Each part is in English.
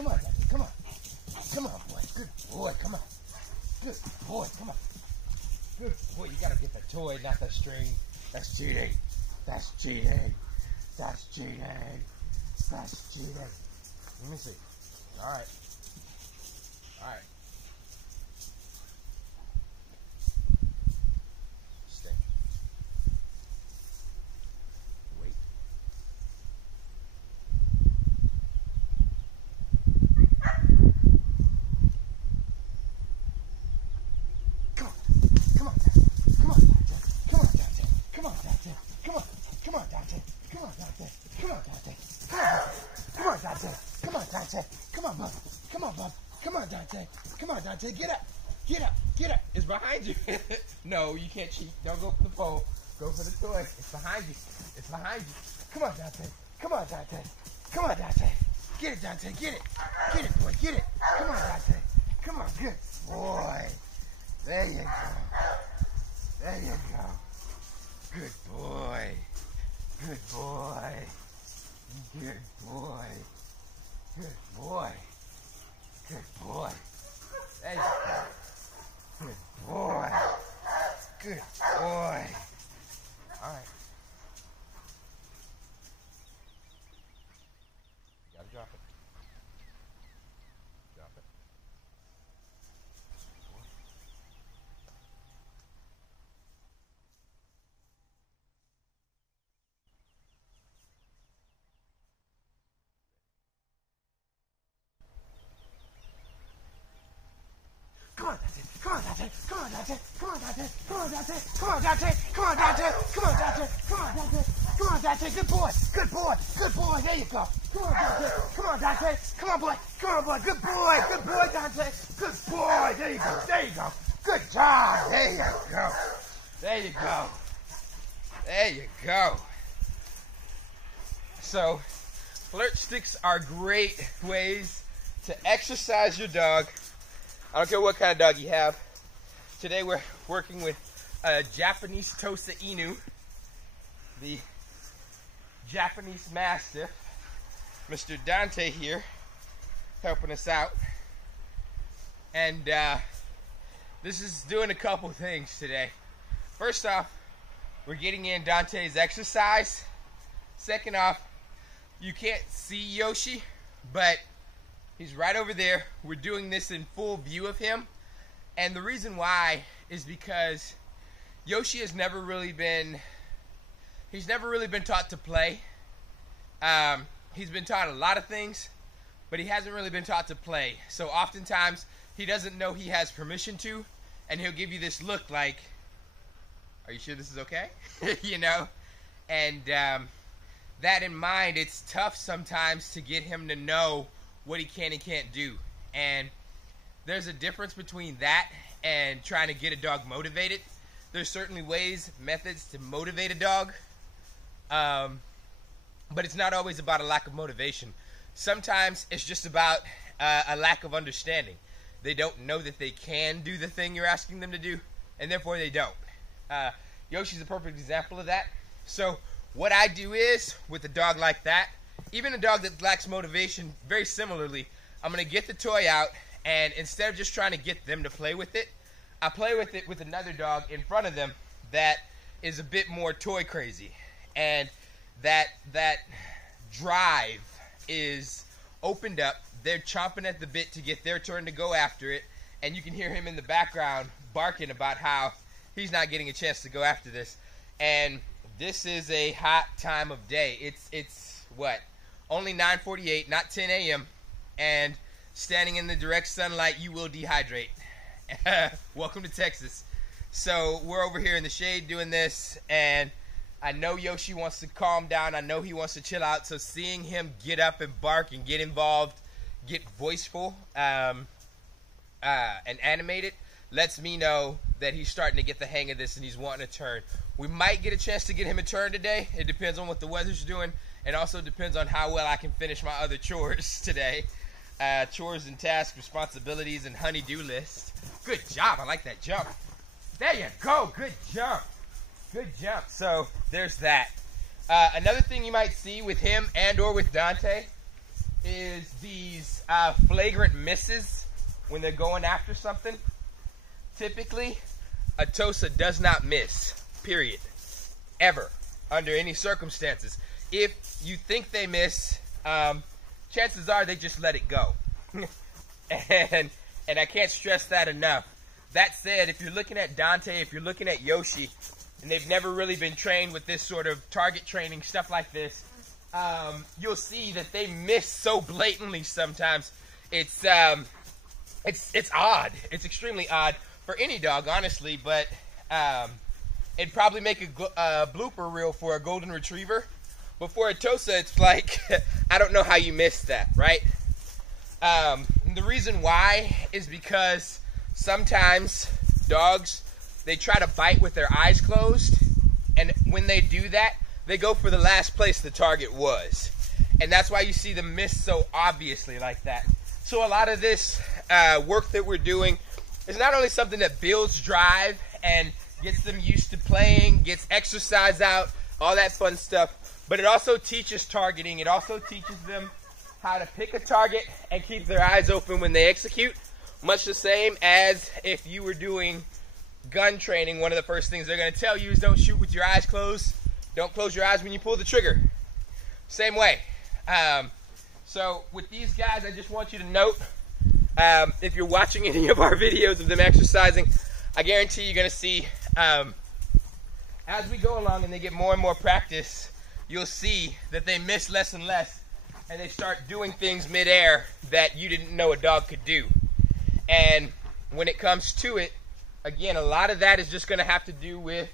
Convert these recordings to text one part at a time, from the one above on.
Come on, Dante. Come on. Come on, boy. Good boy. Come on. Good boy. Come on. Good boy. You gotta get the toy, not the string. That's cheating. That's cheating. That's cheating. That's cheating. Let me see. All right. All right. Stay. Wait. Come on. Come on, Dante. Come on, Dante. Come on, Dante. Come on, Dante. Come on. Come on, Dante. Come on, Dante. Come on, Dante. Come on, Dante. Come on, Dante. Come on, bub. Come on, bub. Come on, Dante. Come on, Dante. Get up. Get up. Get up. It's behind you. No, you can't cheat. Don't go for the pole. Go for the toy. It's behind you. It's behind you. Come on, Dante. Come on, Dante. Come on, Dante. Get it, Dante. Get it. Get it, boy. Get it. Come on, Dante. Come on. Good boy. There you go. There you go. Good boy. Good boy. Good boy. Good boy. Good boy. There you go. Good boy. Good boy. All right. You gotta drop it. Drop it. Come on, Dante. Come on, Dante. Come on, Dante. Come on, Dante. Come on, Dante. Come on, Dante. Come on, Dante. Come on, Dante. Come on, Dante. Come on, Dante. Good boy. Good boy. Good boy. There you go. Come on, Dante. Come on, Dante. Come on, boy. Come on, boy. Good boy. Good boy, Dante. Good boy. There you go. There you go. Good job. There you go. There you go. There you go. So, flirt sticks are great ways to exercise your dog. I don't care what kind of dog you have. Today we're working with a Japanese Tosa Inu, the Japanese Mastiff. Mr. Dante here helping us out. And this is doing a couple things today. First off, we're getting in Dante's exercise. Second off, you can't see Yoshi, but he's right over there. We're doing this in full view of him. And the reason why is because Yoshi has never really been taught to play. He's been taught a lot of things, but he hasn't really been taught to play. So oftentimes he doesn't know he has permission to, and he'll give you this look like, are you sure this is okay? You know? And that in mind, it's tough sometimes to get him to know what he can and can't do. And there's a difference between that and trying to get a dog motivated. There's certainly ways, methods to motivate a dog, but it's not always about a lack of motivation. Sometimes it's just about a lack of understanding. They don't know that they can do the thing you're asking them to do, and therefore they don't. Yoshi's a perfect example of that. So what I do is, with a dog like that, even a dog that lacks motivation, very similarly, I'm going to get the toy out, and instead of just trying to get them to play with it, I play with it with another dog in front of them that is a bit more toy crazy. And that drive is opened up. They're chomping at the bit to get their turn to go after it, and you can hear him in the background barking about how he's not getting a chance to go after this. And this is a hot time of day. It's what? Only 9:48, not 10 a.m. And standing in the direct sunlight, you will dehydrate. Welcome to Texas. So we're over here in the shade doing this, and I know Yoshi wants to calm down. I know he wants to chill out. So seeing him get up and bark and get involved, get voiceful, and animated, lets me know that he's starting to get the hang of this and he's wanting a turn. We might get a chance to get him a turn today. It depends on what the weather's doing, and also depends on how well I can finish my other chores today. Chores and tasks, responsibilities, and honey-do list. Good job. I like that jump. There you go. Good jump. Good jump. So there's that. Another thing you might see with him and or with Dante is these flagrant misses when they're going after something. Typically, a Tosa does not miss, period, ever, under any circumstances. If you think they miss, chances are they just let it go. and I can't stress that enough. That said, if you're looking at Dante, if you're looking at Yoshi, and they've never really been trained with this sort of target training, stuff like this, you'll see that they miss so blatantly sometimes. It's odd. It's extremely odd for any dog, honestly, but it'd probably make a blooper reel for a golden retriever. But for a Tosa, it's like, I don't know how you missed that, right? The reason why is because sometimes dogs, they try to bite with their eyes closed, and when they do that, they go for the last place the target was. And that's why you see them miss so obviously like that. So a lot of this work that we're doing is not only something that builds drive and gets them used to playing, gets exercise out, all that fun stuff, but it also teaches targeting. It also teaches them how to pick a target and keep their eyes open when they execute. Much the same as if you were doing gun training, one of the first things they're going to tell you is don't shoot with your eyes closed. Don't close your eyes when you pull the trigger. Same way. So with these guys, I just want you to note, if you're watching any of our videos of them exercising, I guarantee you're going to see, as we go along and they get more and more practice, you'll see that they miss less and less, and they start doing things midair that you didn't know a dog could do. And when it comes to it, again, a lot of that is just going to have to do with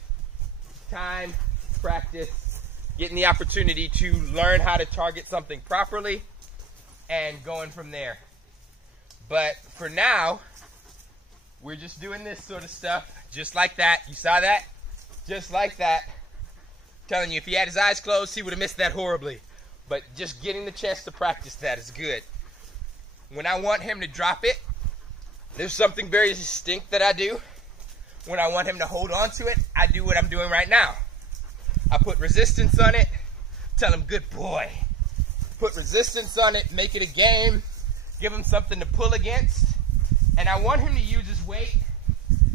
time, practice, getting the opportunity to learn how to target something properly, and going from there. But for now, we're just doing this sort of stuff, just like that. You saw that? Just like that. I'm telling you, if he had his eyes closed, he would have missed that horribly. But just getting the chance to practice that is good. When I want him to drop it, there's something very distinct that I do. When I want him to hold on to it, I do what I'm doing right now. I put resistance on it, tell him, good boy. Put resistance on it, make it a game, give him something to pull against. And I want him to use his weight.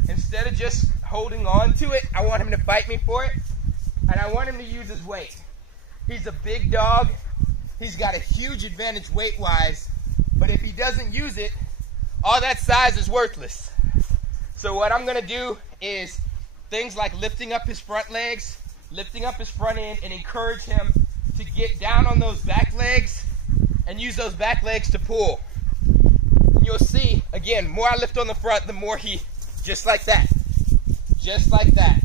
Instead of just holding on to it, I want him to fight me for it. And I want him to use his weight. He's a big dog. He's got a huge advantage weight-wise. But if he doesn't use it, all that size is worthless. So what I'm going to do is things like lifting up his front legs, lifting up his front end, and encourage him to get down on those back legs and use those back legs to pull. And you'll see, again, more I lift on the front, the more he, just like that. Just like that.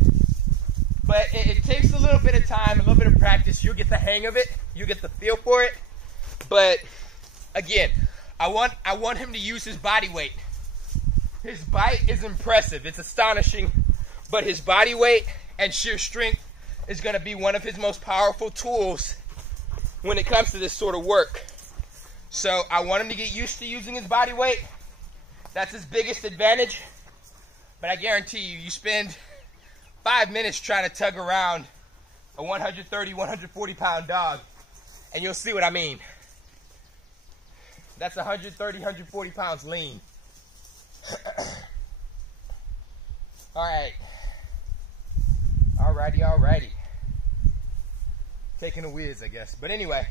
But it takes a little bit of time, a little bit of practice. You'll get the hang of it. You'll get the feel for it. But again, I want him to use his body weight. His bite is impressive. It's astonishing. But his body weight and sheer strength is going to be one of his most powerful tools when it comes to this sort of work. So I want him to get used to using his body weight. That's his biggest advantage. But I guarantee you, you spend 5 minutes trying to tug around a 130, 140 pound dog, and you'll see what I mean. That's 130, 140 pounds lean. Alrighty. Alrighty. Taking a whiz, I guess. But anyway,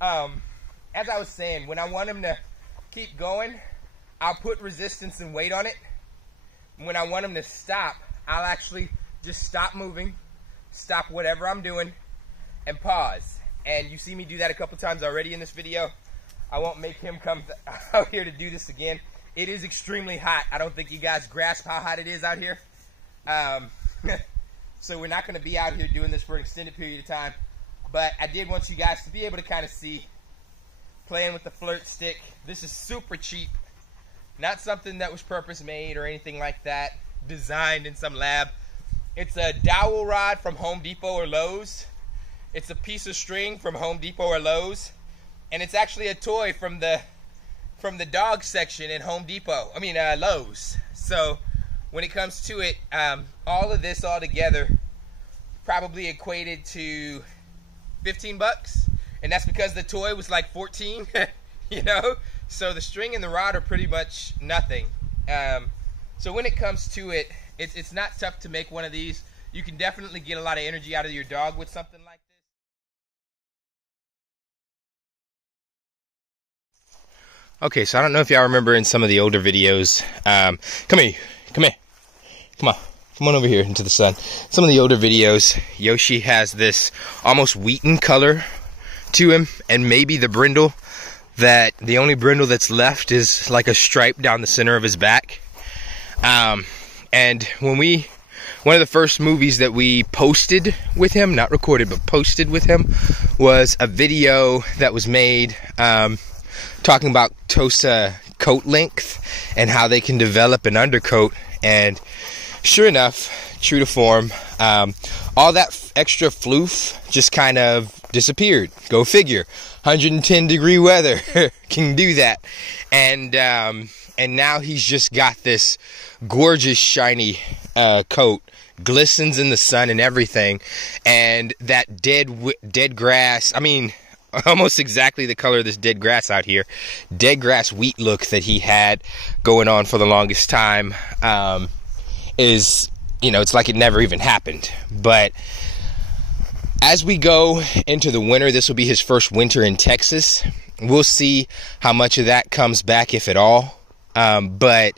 as I was saying, when I want him to keep going, I'll put resistance and weight on it. When I want him to stop, I'll actually just stop moving, stop whatever I'm doing, and pause. And you see me do that a couple times already in this video. I won't make him come out here to do this again. It is extremely hot. I don't think you guys grasp how hot it is out here. So we're not going to be out here doing this for an extended period of time. But I did want you guys to be able to kind of see playing with the Flirt Stick. This is super cheap. Not something that was purpose-made or anything like that, designed in some lab. It's a dowel rod from Home Depot or Lowe's. It's a piece of string from Home Depot or Lowe's. And it's actually a toy from the dog section in Lowe's. So when it comes to it, all of this all together probably equated to $15. And that's because the toy was like 14, you know? So the string and the rod are pretty much nothing. So when it comes to it, it's not tough to make one of these. You can definitely get a lot of energy out of your dog with something like this. Okay, so I don't know if y'all remember in some of the older videos, come on over here into the sun. Some of the older videos, Yoshi has this almost wheaten color to him, and maybe the brindle, that the only brindle that's left is like a stripe down the center of his back. And one of the first movies that we posted with him, not recorded, but posted with him, was a video that was made talking about Tosa coat length and how they can develop an undercoat. And sure enough, true to form, all that extra floof just kind of disappeared. Go figure. 110 degree weather can do that. And now he's just got this gorgeous shiny coat, glistens in the sun and everything. And that dead grass, I mean, almost exactly the color of this dead grass out here, dead grass wheat look that he had going on for the longest time, is, you know, it's like it never even happened. But as we go into the winter, this will be his first winter in Texas. We'll see how much of that comes back, if at all. But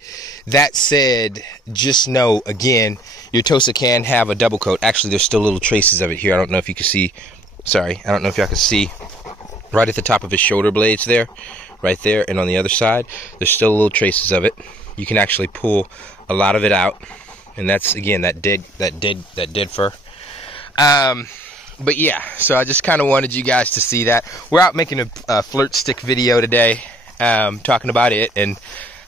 that said, just know, again, your Tosa can have a double coat. Actually, there's still little traces of it here. I don't know if you can see. Sorry, I don't know if y'all can see right at the top of his shoulder blades there, right there, and on the other side, there's still little traces of it. You can actually pull a lot of it out, and that's, again, that dead fur. But yeah, so I just kind of wanted you guys to see that. We're out making a Flirt Stick video today, talking about it and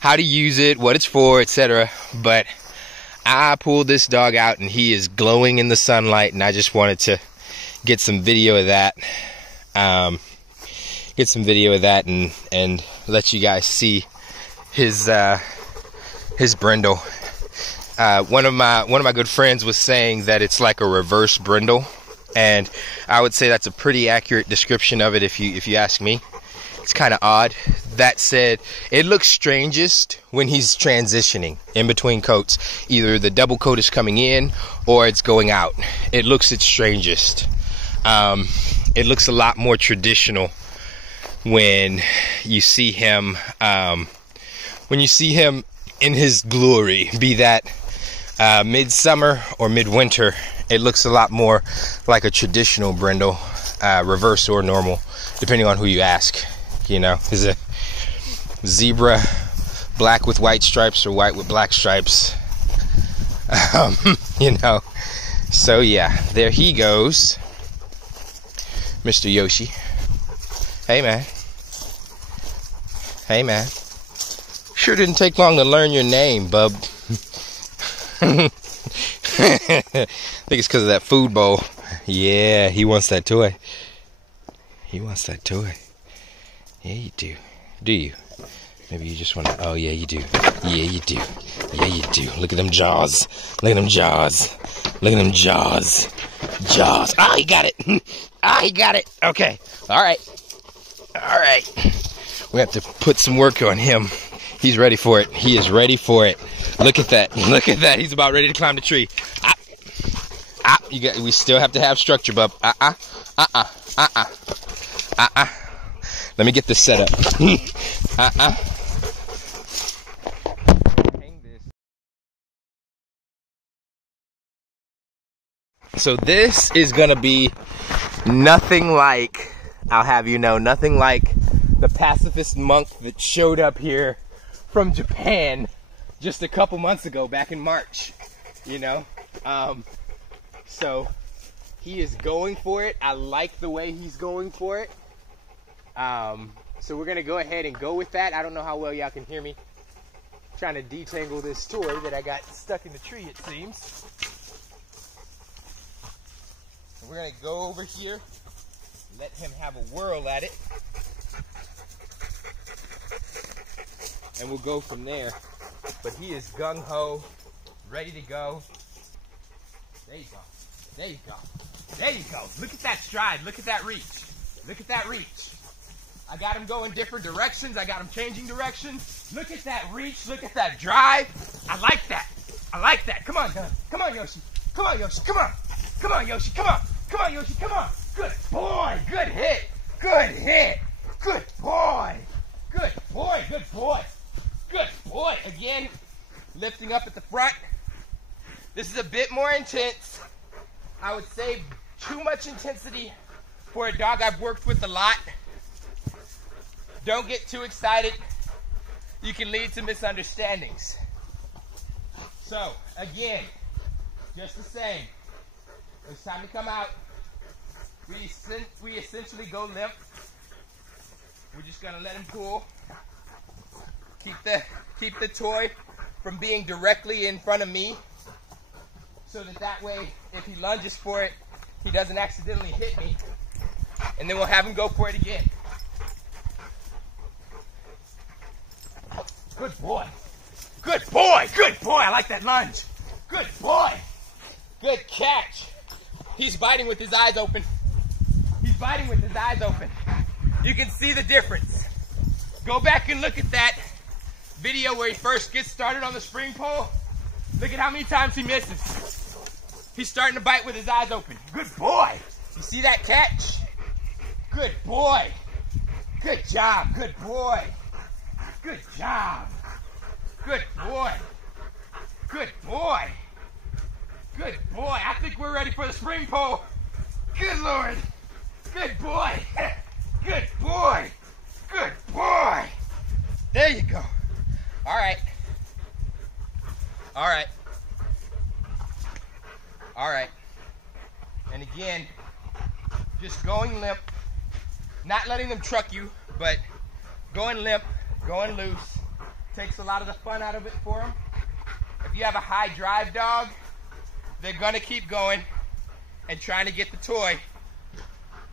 how to use it, what it's for, etc. But I pulled this dog out and he is glowing in the sunlight, and I just wanted to get some video of that. And let you guys see his brindle. One of my good friends was saying that it's like a reverse brindle, and I would say that's a pretty accurate description of it if you ask me. It's kind of odd. That said, it looks strangest when he's transitioning in between coats. Either the double coat is coming in or it's going out. It looks its strangest. It looks a lot more traditional when you see him in his glory, be that midsummer or midwinter. It looks a lot more like a traditional brindle, reverse or normal, depending on who you ask. You know, is a zebra black with white stripes or white with black stripes? You know, so yeah, there he goes, Mr. Yoshi. Hey man. Hey man. Sure didn't take long to learn your name, bub. I think it's because of that food bowl. Yeah, he wants that toy. He wants that toy. Yeah, you do. Do you? Maybe you just want to... Oh, yeah, you do. Yeah, you do. Yeah, you do. Look at them jaws. Look at them jaws. Look at them jaws. Jaws. Ah, he got it. Ah, he got it. Okay. All right. All right. We have to put some work on him. He's ready for it. He is ready for it. Look at that. Look at that. He's about ready to climb the tree. Ah. Ah. We still have to have structure, bub. Let me get this set up. So this is gonna be nothing like, I'll have you know, nothing like the pacifist monk that showed up here from Japan just a couple months ago, back in March, you know? So he is going for it. I like the way he's going for it. So we're gonna go ahead and go with that. I don't know how well y'all can hear me. I'm trying to detangle this toy that I got stuck in the tree, it seems. And we're gonna go over here, let him have a whirl at it, and we'll go from there. But he is gung-ho, ready to go. There you go. There you go. There you go. Look at that stride. Look at that reach. Look at that reach. I got him going different directions. I got him changing directions. Look at that reach. Look at that drive. I like that. I like that. Come on, come on, Yoshi. Come on, Yoshi. Come on. Come on, Yoshi. Come on. Come on, Yoshi. Come on. Good boy. Good hit. Good hit. Good boy. Good boy. Good boy. Good boy. Again, lifting up at the front. This is a bit more intense. I would say too much intensity for a dog I've worked with a lot. Don't get too excited. You can lead to misunderstandings. So, again, just the same. It's time to come out. We essentially go limp. We're just gonna let him pull. Keep the toy from being directly in front of me, so that way, if he lunges for it, he doesn't accidentally hit me. And then we'll have him go for it again. Good boy. Good boy. Good boy. I like that lunge. Good boy. Good catch. He's biting with his eyes open. He's biting with his eyes open. You can see the difference. Go back and look at that video where he first gets started on the spring pole. Look at how many times he misses. He's starting to bite with his eyes open. Good boy. You see that catch? Good boy. Good job. Good boy. Good job. Good boy. Good boy. Good boy. I think we're ready for the spring pole. Good Lord. Good boy. Good boy. Good boy. There you go. All right. All right. All right. And again, just going limp. Not letting them truck you, but going limp, going loose. Takes a lot of the fun out of it for them. If you have a high drive dog, they're going to keep going and trying to get the toy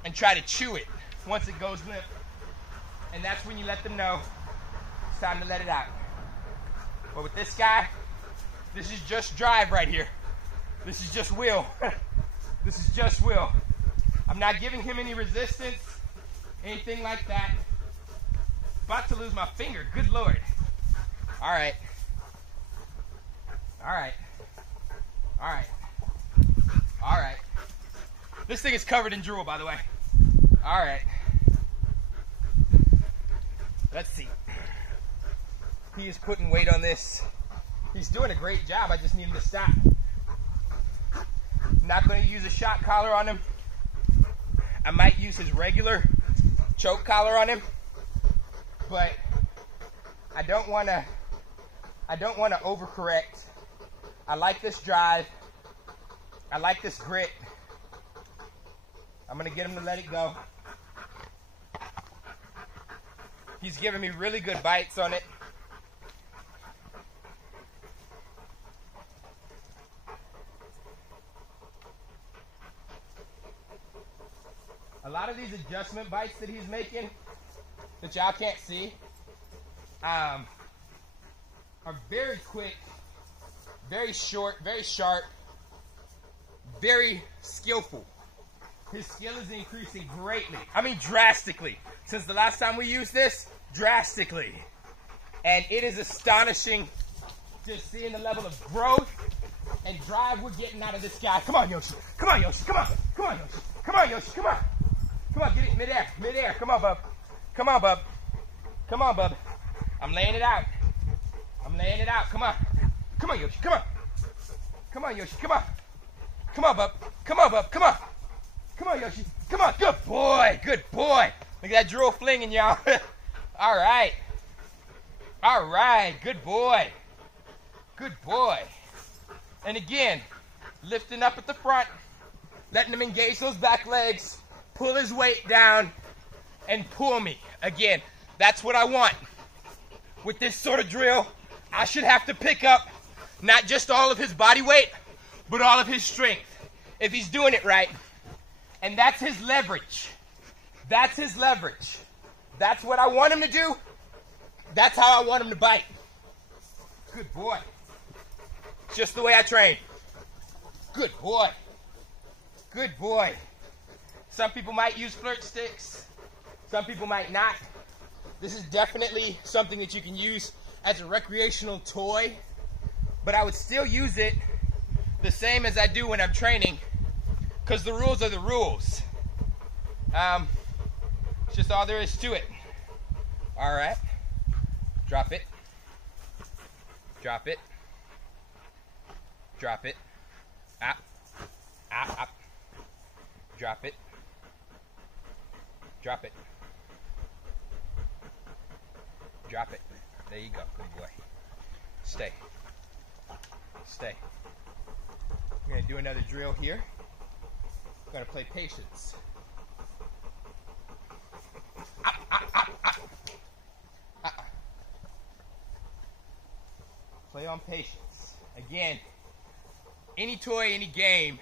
and try to chew it once it goes limp. And that's when you let them know it's time to let it out. But with this guy, this is just drive right here. This is just will. This is just will. I'm not giving him any resistance, anything like that. About to lose my finger, good Lord. All right. All right. All right. All right. This thing is covered in drool, by the way. All right. Let's see. He is putting weight on this. He's doing a great job. I just need him to stop. Not going to use a shock collar on him. I might use his regular choke collar on him, but I don't want to overcorrect. I like this drive. I like this grit. I'm going to get him to let it go. He's giving me really good bites on it. A lot of these adjustment bites that he's making that y'all can't see are very quick, very short, very sharp, very skillful. His skill is increasing greatly. I mean drastically. Since the last time we used this, drastically. And it is astonishing just seeing the level of growth and drive we're getting out of this guy. Come on, Yoshi. Come on, Yoshi. Come on. Come on, Yoshi. Come on, Yoshi. Come on. Come on, get it midair. Midair. Come on, bub. Come on, bub. Come on, bub. I'm laying it out. I'm laying it out. Come on. Come on, Yoshi. Come on. Come on, Yoshi. Come on. Come on, bub. Come on, bub. Come on. Come on, Yoshi. Come on. Good boy. Good boy. Look at that drool flinging, y'all. All right. All right. Good boy. Good boy. And again, lifting up at the front, letting him engage those back legs, pull his weight down, and pull me. Again, that's what I want. With this sort of drill, I should have to pick up not just all of his body weight, but all of his strength, if he's doing it right. And that's his leverage. That's his leverage. That's what I want him to do. That's how I want him to bite. Good boy. Just the way I train. Good boy. Good boy. Some people might use flirt sticks. Some people might not. This is definitely something that you can use as a recreational toy, but I would still use it the same as I do when I'm training, because the rules are the rules. It's just all there is to it. All right, drop it, drop it, drop it, up, up, up, drop it, drop it, drop it. There you go, good boy. Stay, stay. We're gonna do another drill here. We're gonna play patience. Up, up, up, up. Play on patience. Again, any toy, any game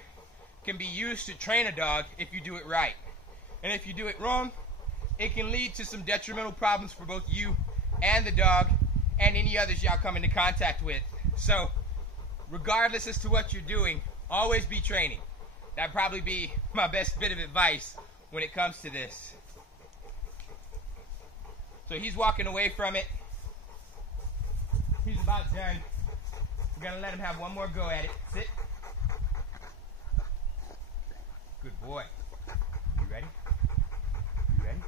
can be used to train a dog if you do it right. And if you do it wrong, it can lead to some detrimental problems for both you and the dog and any others y'all come into contact with. So, regardless as to what you're doing, always be training. That'd probably be my best bit of advice when it comes to this. So he's walking away from it. He's about done. We're gonna let him have one more go at it. Sit. Good boy. You ready? You ready?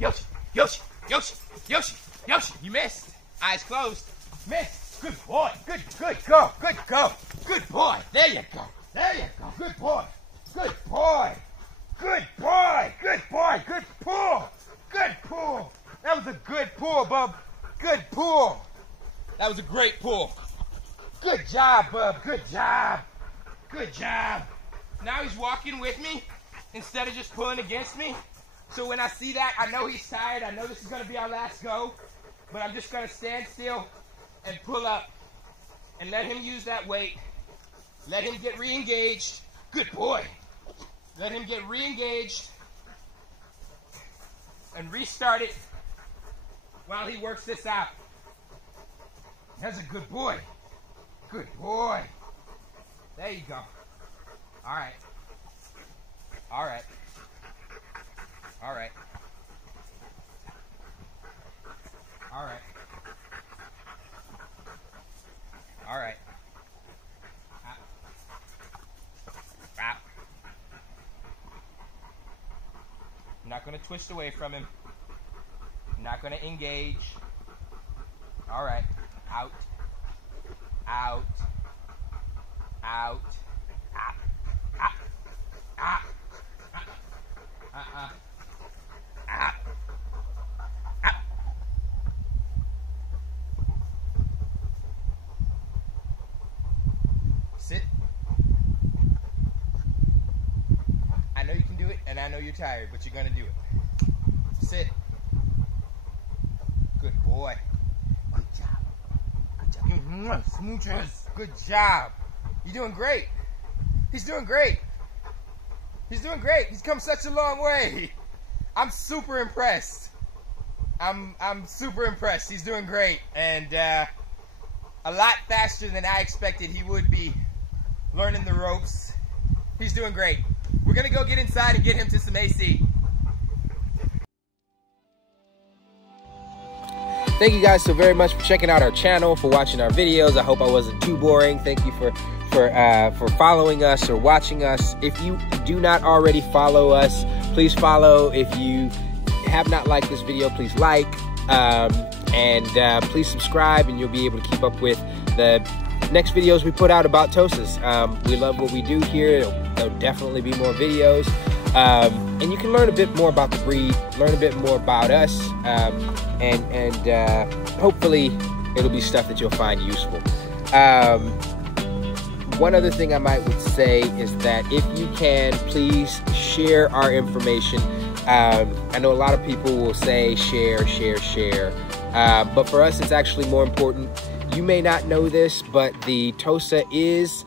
Yoshi! Yoshi! Yoshi! Yoshi! Yoshi! You missed. Eyes closed. Missed. Good boy. Good go. Good go. Good boy. There you go. There you go. Good boy. Good boy. Good boy. Good boy. Good pull. Good pull. That was a good pull, bub. Good pull. That was a great pull. Good job, bub. Good job. Good job. Now he's walking with me instead of just pulling against me. So when I see that, I know he's tired. I know this is going to be our last go. But I'm just going to stand still and pull up and let him use that weight. Let him get re-engaged. Good boy. Let him get re-engaged and restart it while he works this out. That's a good boy. Good boy. There you go. All right. All right. All right. All right. All right. I'm not going to twist away from him. I'm not going to engage. All right. Out. Out. Out. Up. Up. Up. Up. Up. Up. Sit. I know you can do it, and I know you're tired, but you're going to do it. Sit. Good boy. Good job. Good job. Smooches. Good job. You're doing great. He's doing great. He's doing great. He's come such a long way. I'm super impressed. I'm super impressed. He's doing great. And a lot faster than I expected he would be learning the ropes. He's doing great. We're going to go get inside and get him to some AC. Thank you guys so very much for checking out our channel, for watching our videos. I hope I wasn't too boring. Thank you for following us or watching us. If you do not already follow us, please follow. If you have not liked this video, please like. And please subscribe, and you'll be able to keep up with the next videos we put out about Tosas. We love what we do here. There'll definitely be more videos. And you can learn a bit more about the breed, learn a bit more about us, and hopefully it'll be stuff that you'll find useful. One other thing I would say is that if you can, please share our information. I know a lot of people will say share, share, share, but for us it's actually more important. You may not know this, but the Tosa is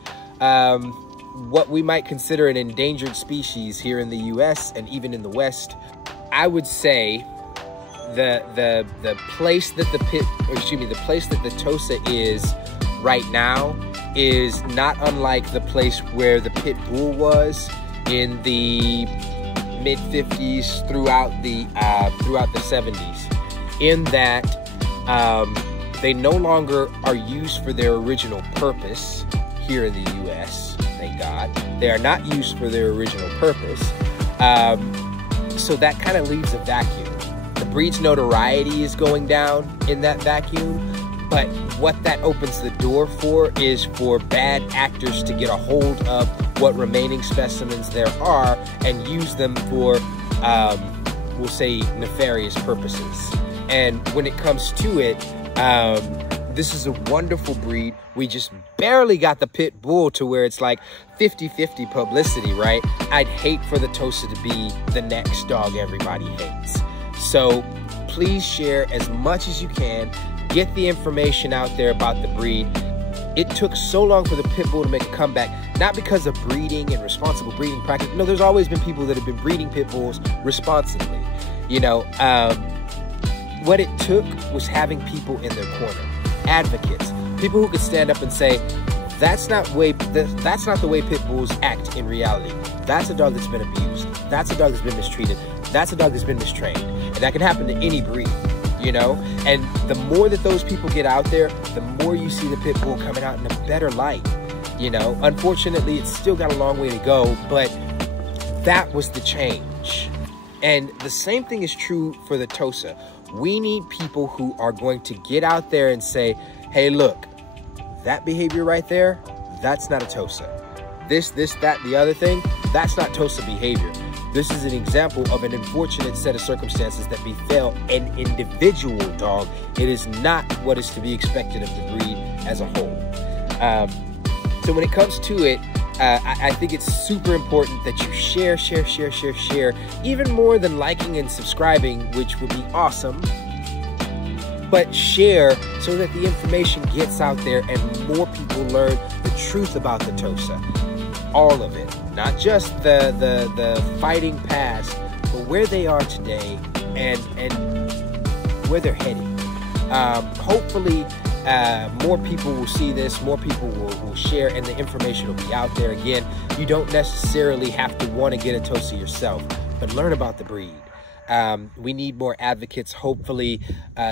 what we might consider an endangered species here in the US and even in the West. I would say the place that the place that the Tosa is right now is not unlike the place where the pit bull was in the mid-50s throughout the 70s, in that they no longer are used for their original purpose here in the U.S. Thank God. They are not used for their original purpose. So that kind of leaves a vacuum. The breed's notoriety is going down in that vacuum, but what that opens the door for is for bad actors to get a hold of what remaining specimens there are and use them for, we'll say, nefarious purposes. And when it comes to it, this is a wonderful breed. We just barely got the pit bull to where it's like 50-50 publicity, right? I'd hate for the Tosa to be the next dog everybody hates. So please share as much as you can. Get the information out there about the breed. It took so long for the pit bull to make a comeback, not because of breeding and responsible breeding practice. No, there's always been people that have been breeding pit bulls responsibly. You know, what it took was having people in their corner. Advocates, people who could stand up and say, that's not the way pit bulls act in reality. That's a dog that's been abused. That's a dog that's been mistreated. That's a dog that's been mistrained. And that can happen to any breed, you know? And the more that those people get out there, the more you see the pit bull coming out in a better light, you know? Unfortunately, it's still got a long way to go, but that was the change. And the same thing is true for the Tosa. We need people who are going to get out there and say, hey, look, that behavior right there, that's not a Tosa. This, that, the other thing, that's not Tosa behavior. This is an example of an unfortunate set of circumstances that befell an individual dog. It is not what is to be expected of the breed as a whole. So when it comes to it, I think it's super important that you share, even more than liking and subscribing, which would be awesome. But share so that the information gets out there and more people learn the truth about the Tosa. All of it, not just the fighting past, but where they are today and where they're heading. Hopefully, more people will see this, more people will share, and the information will be out there. Again, you don't necessarily have to want to get a Tosa yourself, but learn about the breed. We need more advocates. Hopefully,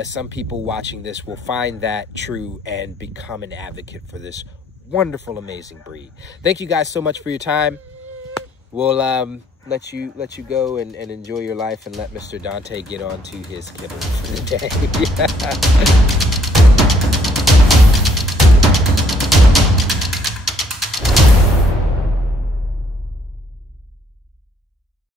some people watching this will find that true and become an advocate for this wonderful, amazing breed. Thank you guys so much for your time. We'll let you go and enjoy your life and let Mr. Dante get on to his kibble for the day.